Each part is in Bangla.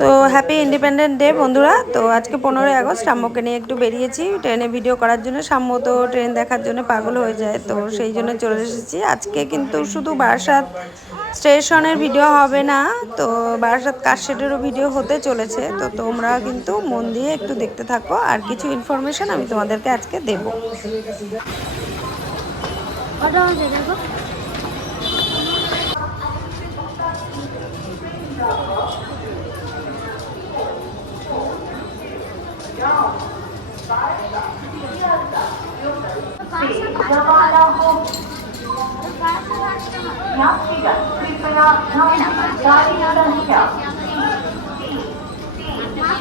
তো হ্যাপি ইন্ডিপেন্ডেন্ট ডে বন্ধুরা। তো আজকে পনেরোই আগস্ট সাম্যকে নিয়ে একটু বেরিয়েছি। ট্রেনে ভিডিও করার জন্য সাম্য তো ট্রেন দেখার জন্য পাগল হয়ে যায়, তো সেই জন্য চলে এসেছি। আজকে কিন্তু শুধু বারাসাত স্টেশনের ভিডিও হবে না, তো বারাসাত কাশশেটেরও ভিডিও হতে চলেছে। তো তোমরা কিন্তু মন দিয়ে একটু দেখতে থাকো, আর কিছু ইনফরমেশন আমি তোমাদেরকে আজকে দেবো। ওটা হচ্ছে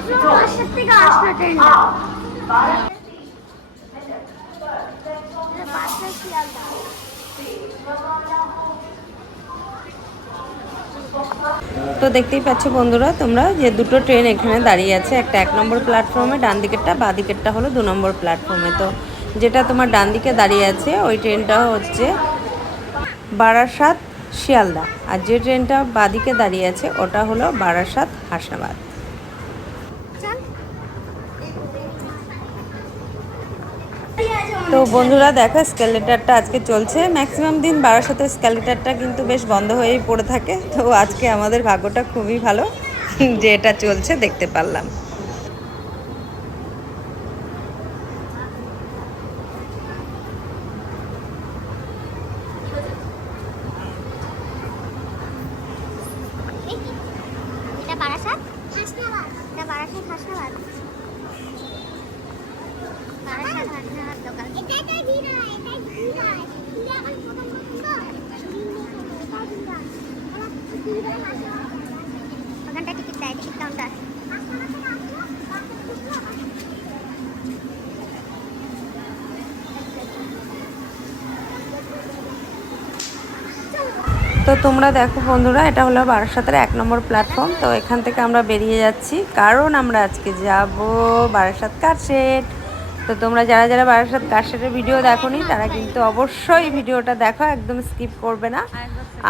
দেখো পাশের থেকে আসলো ট্রেনটা পাশে শিয়ালদা তো দেখতেই পাচ্ছ বন্ধুরা, তোমরা যে দুটো ট্রেন এখানে দাঁড়িয়ে আছে, একটা এক নম্বর প্ল্যাটফর্মে ডান দিকেরটা, বা দিকেরটা হলো দু নম্বর প্ল্যাটফর্মে তো যেটা তোমার ডান দিকে দাঁড়িয়ে আছে, ওই ট্রেনটা হচ্ছে বারাসাত শিয়ালদা আর যে ট্রেনটা বাদিকে দাঁড়িয়ে আছে, ওটা হলো বারাসাত হাসনাবাদ তো বন্ধুরা দেখো স্কেলেটারটা আজকে চলছে। ম্যাক্সিমাম দিন বারাসাতে স্কেলেটারটা কিন্তু বেশ বন্ধ হয়েই পড়ে থাকে। তো আজকে আমাদের ভাগ্যটা খুবই ভালো, যে এটা চলছে, দেখতে পারলাম। বারাসাত? হাসনাবাদ এটা বারাসাত। হাসনাবাদ বারাসাত হাসনাবাদ দোকান এটা এটা ভিড়া এটা ভিড়া ভিড়া ওখানটা টিকিট দেয় টিকিট কাউন্টার তো তোমরা দেখো বন্ধুরা এটা হলো বারাসাতের এক নম্বর প্ল্যাটফর্ম তো এখান থেকে আমরা বেরিয়ে যাচ্ছি। কারণ আমরা আজকে যাব বারাসাত কারশেট তো তোমরা যারা যারা বারাসাত কারশেটের ভিডিও দেখোনি তারা কিন্তু অবশ্যই ভিডিওটা দেখো একদম স্কিপ করবে না।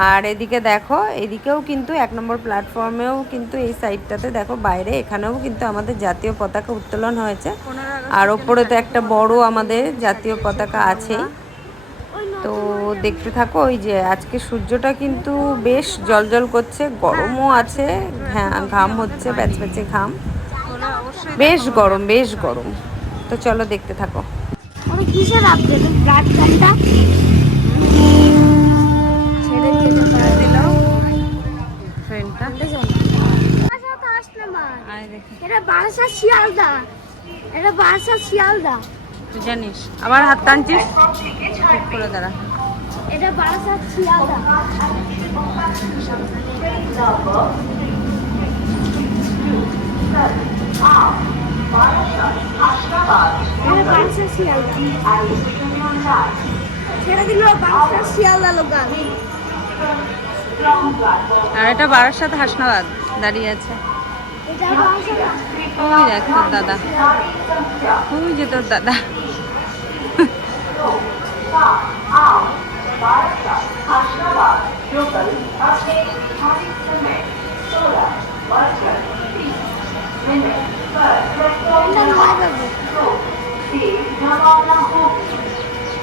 আর এদিকে দেখো, এদিকেও কিন্তু এক নম্বর প্ল্যাটফর্মেও কিন্তু এই সাইডটাতে দেখো বাইরে, এখানেও কিন্তু আমাদের জাতীয় পতাকা উত্তোলন হয়েছে। আর ওপরে তো একটা বড় আমাদের জাতীয় পতাকা আছেই। তো দেখতে থাকো, ওই যে আজকে সূর্যটা কিন্তু বেশ জলজল করছে, গরমও আছে হ্যাঁ ঘাম হচ্ছে প্যাচ প্যাচে ঘাম। বেশ গরম বেশ গরম। তো চলো দেখতে থাকো। কিসের আপডেট এটা বারাসাত শিয়ালদা। এটা বারাসাত শিয়ালদা। তুই জানিস আবার হাত টানছিস? ঠিক করে দাঁড়া। এটা বারাসাত শিয়ালদা। ছেড়ে দিল শিয়ালদা লোকাল। আর এটা বারাসাত হাসনাবাদ দাঁড়িয়ে আছে। ওই দেখ দাদা। ওই যে তোর দাদা।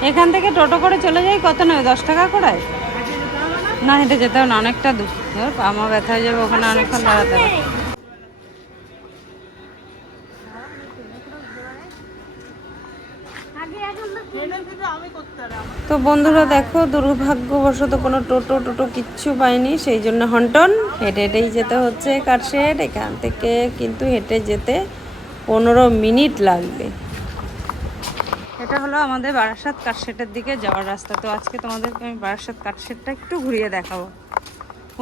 এখান থেকে টোটো করে চলে যাই, কত নেবে দশ টাকা করে? না, হেঁটে যেতে হবে না, অনেকটা দূর। মা ব্যথা হয়ে যাবে, ওখানে অনেকক্ষণ দাঁড়াতে হবে আগে এখন তো বন্ধুরা দেখো, দুর্ভাগ্যবশত কোনো টোটো টোটো কিচ্ছু পাইনি সেই জন্য হন্টন, হেঁটে হেঁটেই যেতে হচ্ছে কারশেড এখান থেকে কিন্তু হেঁটে যেতে পনেরো মিনিট লাগবে। এটা হলো আমাদের বারাসাত কাঠশেটের দিকে যাওয়ার রাস্তা। তো আজকে তোমাদেরকে আমি বারাসাত কাঠশেটটা একটু ঘুরিয়ে দেখাবো।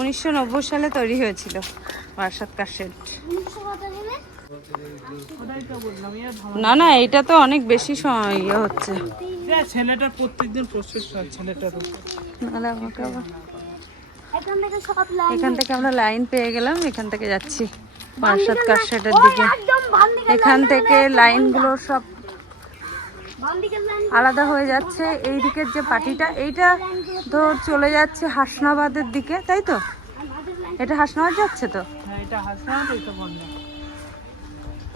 উনিশশো নব্বই সালে তৈরি হয়েছিল বারাসাত সালে? না না এটা তো অনেক বেশি সময় ইয়ে হচ্ছে। ছেলেটার প্রত্যেকদিন প্রসেস হয় ছেলেটার এখান থেকে সব লাইন এখান থেকে আমরা লাইন পেয়ে গেলাম এখান থেকে যাচ্ছি দিকে। এখান থেকে লাইনগুলো সব আলাদা হয়ে যাচ্ছে। এই দিকের যে পার্টিটা এইটা তো চলে যাচ্ছে হাসনাবাদের দিকে তাই তো? এটা হাসনাবাদ যাচ্ছে তো? হ্যাঁ এটা হাসনা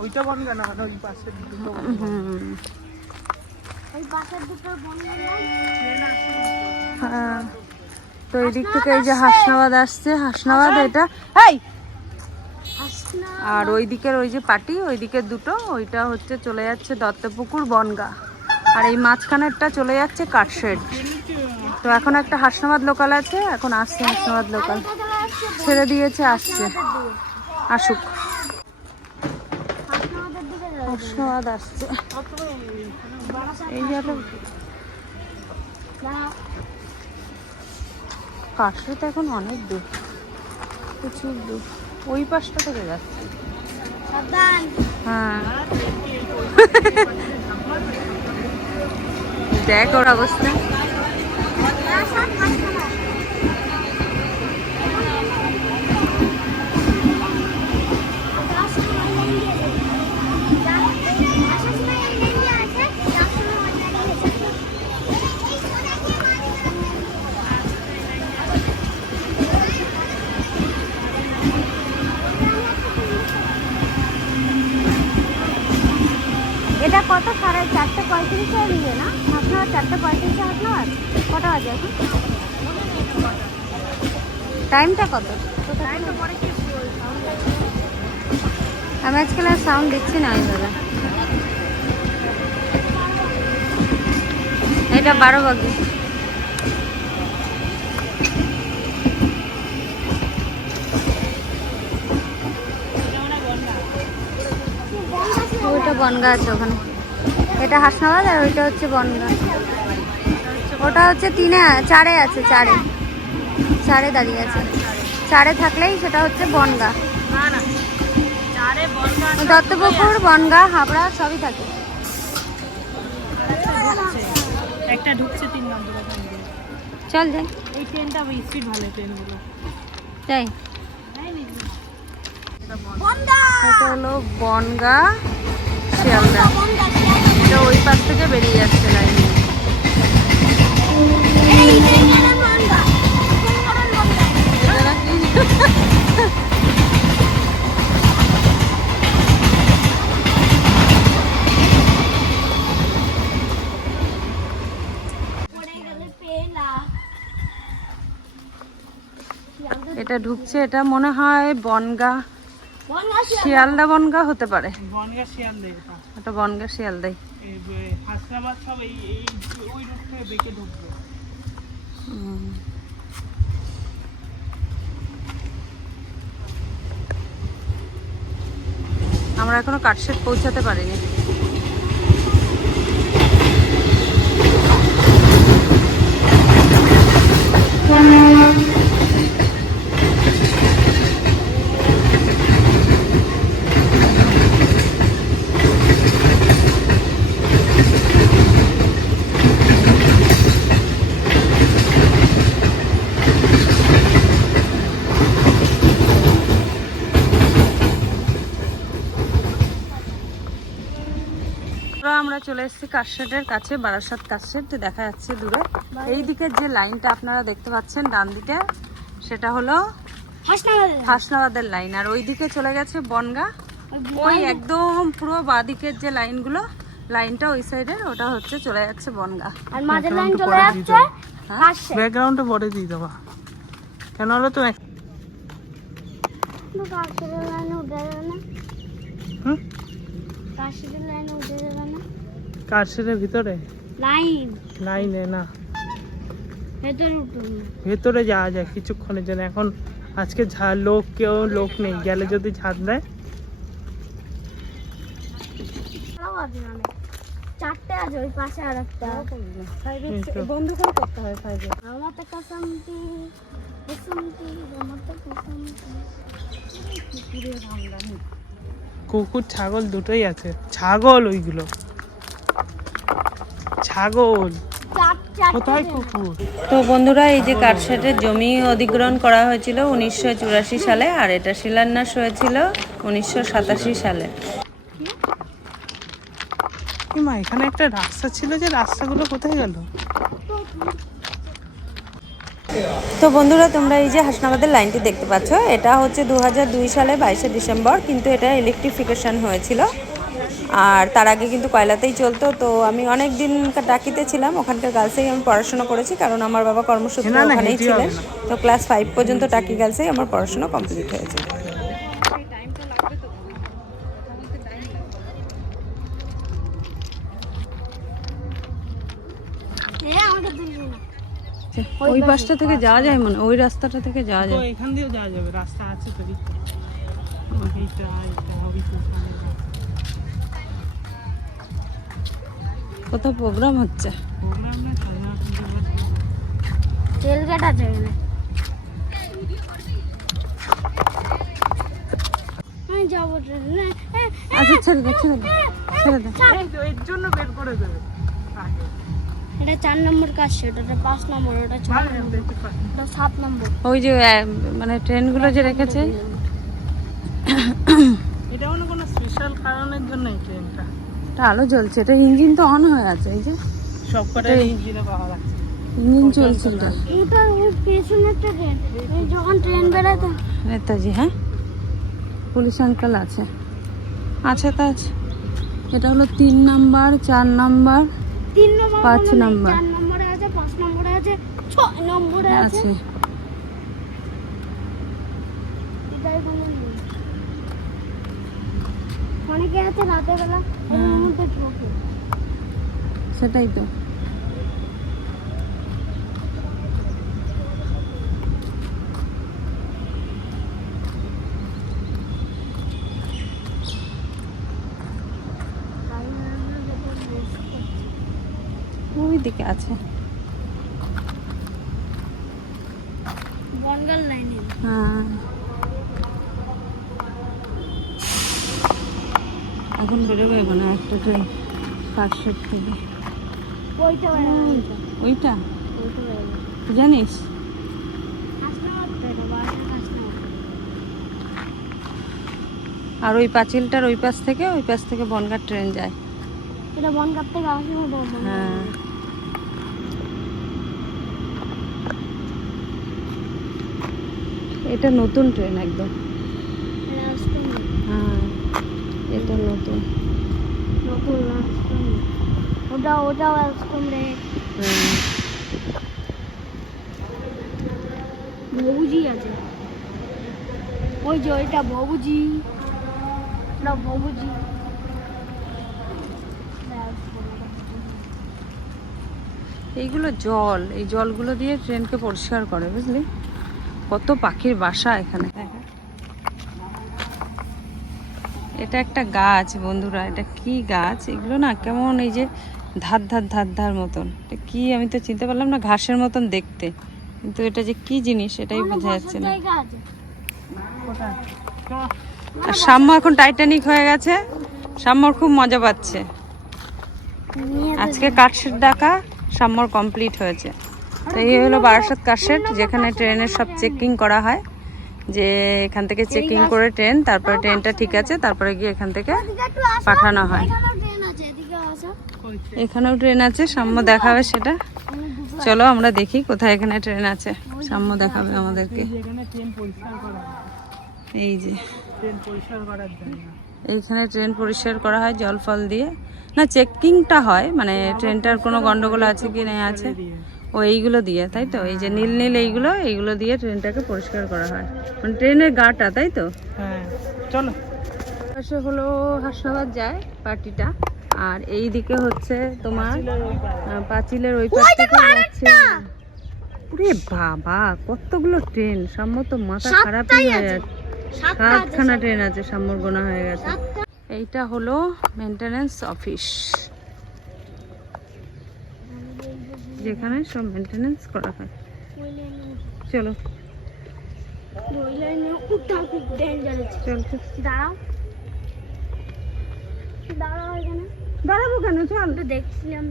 ওইটা বনগা না মানে ওই পাশে দুটো ওই হ্যাঁ। তো এই দিক থেকে এই যে হাসনাবাদ আসছে হাসনাবাদ এটা এই আর ওই দিকের ওই যে পাটি ওই দিকের দুটো ওইটা হচ্ছে চলে যাচ্ছে দত্তপুকুর বনগা। আর এই মাঝখানেরটা চলে যাচ্ছে কাঠশেড। তো এখন একটা হাসনাবাদ লোকাল আছে এখন আসছে হাসনাবাদ লোকাল। ছেড়ে দিয়েছে আসছে। আসুক। দিকে আসছে। এই না কাঠশেড এখন অনেক দূর। প্রচুর দূর। ওই পাশটা থেকে যাচ্ছে। হ্যাঁ। দেখ ওর অবস্থা। পঁয়ত্রিশে নিয়ে না? হাসনাবাদ চারটে পঁয়ত্রিশে হাসনাবাদ কটা বাজে এখন? টাইমটা কত? আমি আজকাল আর সাউন্ড দিচ্ছি না দাদা। এটা বারো বাকি ওইটা বনগা আছে ওখানে। এটা হাসনাবাদ আর ওইটা হচ্ছে বনগাঁ। ওটা হচ্ছে তিনে চারে আছে চারে। চারে দাঁড়িয়ে আছে। চারে থাকলেই সেটা হচ্ছে বনগা। দত্তপুকুর বনগা হাবড়া সবই থাকে। একটা ঢুকছে তিন নম্বর চল যাই। এই ট্রেনটা স্পিড ভালো ট্রেনগুলো। তাই? হলো বনগা শিয়ালদা। ওই পাশ থেকে বেরিয়ে যাচ্ছে লাইন। এটা ঢুকছে এটা মনে হয় বনগা। শিয়ালদা। বনগা হতে পারে। বনগা শিয়ালদা এটা। এটা বনগা শিয়ালদাই। বে- হাসনাবাদ সব এই এই ওই থেকে বেঁকে ঢুকবে। আমরা এখনও কাটশেট পৌঁছাতে পারিনি। তো আমরা চলে এসেছি কাশশেটের কাছে বারাসাত কাশশেট দেখা যাচ্ছে দূরে। এই দিকের যে লাইনটা আপনারা দেখতে পাচ্ছেন ডান দিকে সেটা হলো হাসনাবাদের। লাইন। আর ওই দিকে চলে গেছে বনগা। ওই একদম পুরো বাঁ দিকের যে লাইনগুলো লাইনটা ওই সাইডের ওটা হচ্ছে চলে যাচ্ছে বনগা। আর মাঝের লাইন চলে যাচ্ছে দিয়ে হ্যাঁ? ব্যাকগ্রাউন্ডে পরে দিয়ে দেবা কেন হলো তো এক- কাশের লাইনে উঠে যাবে না। হুম? কাশের লাইনে উঠে যাবে না। কার্সের ভিতরে? লাইন। লাইনে না। ভেতরে ভেতরে যাওয়া যায় কিছুক্ষণের জন্য। এখন আজকে ঝা লোক কেউ লোক নেই। গেলে যদি ঝাঁট দেয়। চারটে আছে ওই পাশে আর একটা বন্ধ করে করতে হয় ফাইভে আমার তো কাসামটি কুসুমটি আমার তো কুসুমটি কুকুর ছাগল দুটোই আছে। ছাগল ওইগুলো। ছাগল? তো বন্ধুরা এই যে কাঠশেটের জমি অধিগ্রহণ করা হয়েছিল উনিশশো চুরাশি সালে আর এটা শিলান্যাস হয়েছিল উনিশশো সাতাশি সালে। মা এখানে একটা রাস্তা ছিল যে রাস্তাগুলো কোথায় গেল? তো বন্ধুরা তোমরা এই যে হাসনাবাদের লাইনটি দেখতে পাচ্ছ এটা হচ্ছে দু হাজার দুই সালে বাইশে ডিসেম্বর কিন্তু এটা ইলেকট্রিফিকেশন হয়েছিল। আর তার আগে কিন্তু কয়লাতেই চলতো তো আমি অনেক দিন টাকিতে ছিলাম ওখানকার গার্লসেই আমি পড়াশোনা করেছি কারণ আমার বাবা কর্মসূত্রে ওখানেই ছিলেন। তো ক্লাস ফাইভ পর্যন্ত টাকি গার্লসেই আমার পড়াশোনা কমপ্লিট হয়েছে। ওই পাশটা থেকে যাওয়া যায় মনে ওই রাস্তাটা থেকে যাওয়া তো এখান দিয়েও যাওয়া যাবে রাস্তা আছে তো কোথাও প্রোগ্রাম হচ্ছে। না তেল আমি যাব ট্রেনে। আচ্ছা ছেড়ে দে ছেড়ে দে ছেড়ে দে। এর জন্য বের করে দেবে। এটা চার নম্বর কাজ সেট পাঁচ নম্বর ওটা ছয় নম্বর। ওটা সাত নম্বর। ওই যে মানে ট্রেনগুলো যে রেখেছে। এটা কোনো স্পেশাল কারণের জন্য এই ট্রেনটা। এটা আলো জ্বলছে এটা ইঞ্জিন তো অন হয়ে আছে এই যে সব কটা ইঞ্জিনে পাওয়া যাচ্ছে। ইঞ্জিন চলছে এটা। এটা ওই পেছনের ট্রেন যখন ট্রেন বেরোতো। নেতাজি হ্যাঁ? পুলিশ আঙ্কেল আছে। আছে তা আছে। এটা হলো তিন নাম্বার চার নাম্বার তিন নম্বর পাঁচ নম্বর। চার নম্বরে আছে পাঁচ নম্বরে আছে ছয় নম্বরে আছে। আছে। অনেকে আছে রাতের বেলা। সেটাই তো। ওই দিকে আছে। বনগাল লাইনে হ্যাঁ। এখন বেরোবে পাঁচশো ওইটা জানিস? আর ওই পাঁচিলটার ওই পাশ থেকে ওই পাশ থেকে বনগাঁ ট্রেন যায়। এটা বনগাঁ থেকে হ্যাঁ। এটা নতুন ট্রেন একদম। হ্যাঁ এটা নতুন। ওটা ওটাও রে হ্যাঁ আছে ওই যে ওইটা ববুজি ওটা ববুজি এইগুলো জল, এই জলগুলো দিয়ে ট্রেনকে পরিষ্কার করে, বুঝলি? কত পাখির বাসা এখানে। এটা একটা গাছ বন্ধুরা এটা কি গাছ? এগুলো না কেমন এই যে ধার ধার ধার ধার মতন। এটা কি আমি তো চিনতে পারলাম না ঘাসের মতন দেখতে। কিন্তু এটা যে কি জিনিস এটাই বোঝা যাচ্ছে না। আর সাম্য এখন টাইটানিক হয়ে গেছে। সাম্যর খুব মজা পাচ্ছে। আজকে কাঠশেট ডাকা সাম্যর কমপ্লিট হয়েছে। তো এই হলো বারাসাত কাঠশেট যেখানে ট্রেনের সব চেকিং করা হয়। যে এখান থেকে চেকিং করে ট্রেন তারপরে ট্রেনটা ঠিক আছে তারপরে গিয়ে এখান থেকে পাঠানো হয়। এখানেও ট্রেন আছে এদিকে আসো। কই ট্রেন? এখানেও ট্রেন আছে সাম্য দেখাবে সেটা। চলো আমরা দেখি কোথায় এখানে ট্রেন আছে। সাম্য দেখাবে আমাদেরকে। এই যে পরিষ্কার করা হয়। এই যে। ট্রেন পরিষ্কার করার জন্য। এইখানে ট্রেন পরিষ্কার করা হয় জল ফল দিয়ে। না চেকিংটা হয় মানে ট্রেনটার কোনো গন্ডগোল আছে কি না আছে। ও এইগুলো দিয়ে তাই তো? এই যে নীল নীল এইগুলো এইগুলো দিয়ে ট্রেনটাকে পরিষ্কার করা হয়। মানে ট্রেনের গাটা তাই তো? হ্যাঁ চলো। পাশে হলো হাসনাবাদ যায় পার্টিটা আর এই দিকে হচ্ছে তোমার পাঁচিলের ওই পাশ থেকে যাচ্ছে ওরে বাবা কতগুলো ট্রেন! সাম্য তো মাথা খারাপই হয়ে যাচ্ছে। সাতখানা ট্রেন আছে সাম্যর গোনা হয়ে গেছে। এইটা হলো মেনটেনেন্স অফিস যেখানে সব মেনটেনেন্স করা হয়। চলো। দাঁড়াবো কেন? চল। দেখছিলাম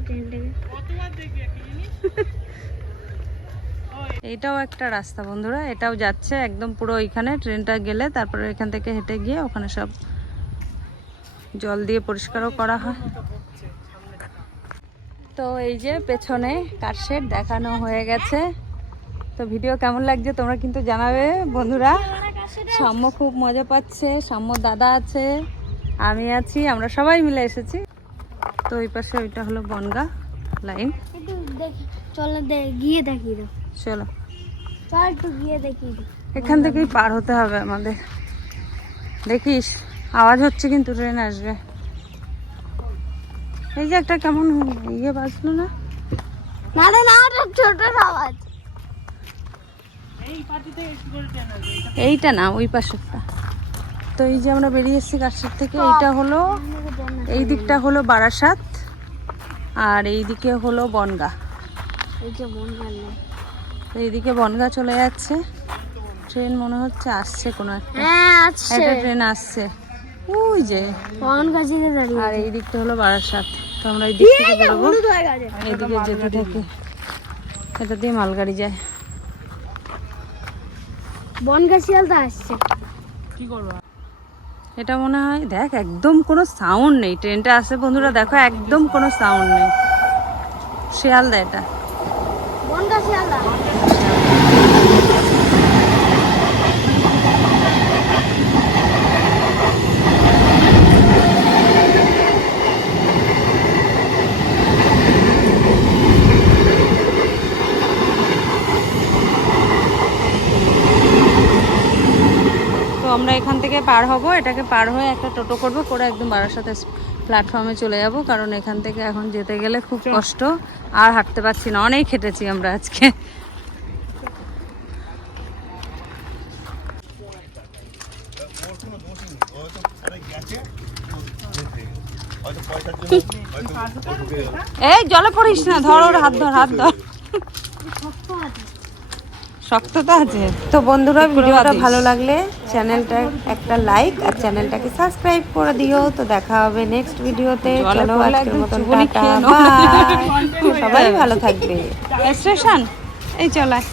এইটাও একটা রাস্তা বন্ধুরা, এটাও যাচ্ছে একদম পুরো ওইখানে। ট্রেনটা গেলে তারপরে এখান থেকে হেঁটে গিয়ে ওখানে সব জল দিয়ে পরিষ্কারও করা হয়। তো এই যে পেছনে কারশেড দেখানো হয়ে গেছে। তো ভিডিও কেমন লাগছে তোমরা কিন্তু জানাবে বন্ধুরা। সাম্য খুব মজা পাচ্ছে সাম্য দাদা আছে আমি আছি আমরা সবাই মিলে এসেছি। তো ওই পাশে ওইটা হলো বনগা লাইন। চলো গিয়ে দেখি চলো। গিয়ে দেখি। এখান থেকেই পার হতে হবে আমাদের। দেখিস আওয়াজ হচ্ছে কিন্তু ট্রেন আসবে। এই যে একটা কেমন ইয়ে বাজলো না? না না ছোট আওয়াজ। এইটা না ওই পাশেরটা। তো এই যে আমরা বেরিয়ে এসেছি কাছের থেকে এইটা হলো এই দিকটা হলো বারাসাত আর এই দিকে হলো বনগা। এই যে এইদিকে বনগা চলে যাচ্ছে। ট্রেন মনে হচ্ছে আসছে কোনো একটা। হ্যাঁ একটা ট্রেন আসছে। ওই যে। কোন আর এই দিকটা হলো বারাসাত। আমরা এই দিক থেকে বেরোবো যেতে থাকি। এটা দিয়ে মালগাড়ি যায়। বনগাছিয়ালটা আসছে। কি করব? এটা মনে হয় দেখ একদম কোনো সাউন্ড নেই। ট্রেনটা আসে বন্ধুরা দেখো একদম কোনো সাউন্ড নেই। শিয়ালদা এটা। আমরা এখান থেকে পার হব এটাকে পার হয়ে একটা টোটো করব করে একদম বারাসাতে প্ল্যাটফর্মে চলে যাব কারণ এখান থেকে এখন যেতে গেলে খুব কষ্ট আর হাঁটতে পারছি না অনেক হেঁটেছি আমরা আজকে। এই জলে পড়িস না ধর ওর হাত ধর হাত ধর। শক্ততা আছে? তো বন্ধুরা ভিডিওটা ভালো লাগলে চ্যানেলটা একটা লাইক আর চ্যানেলটাকে সাবস্ক্রাইব করে দিও। তো দেখা হবে নেক্সট ভিডিওতে। চলো আজকের মতন টাটা সবাই ভালো থাকবে। স্টেশন এই চলায়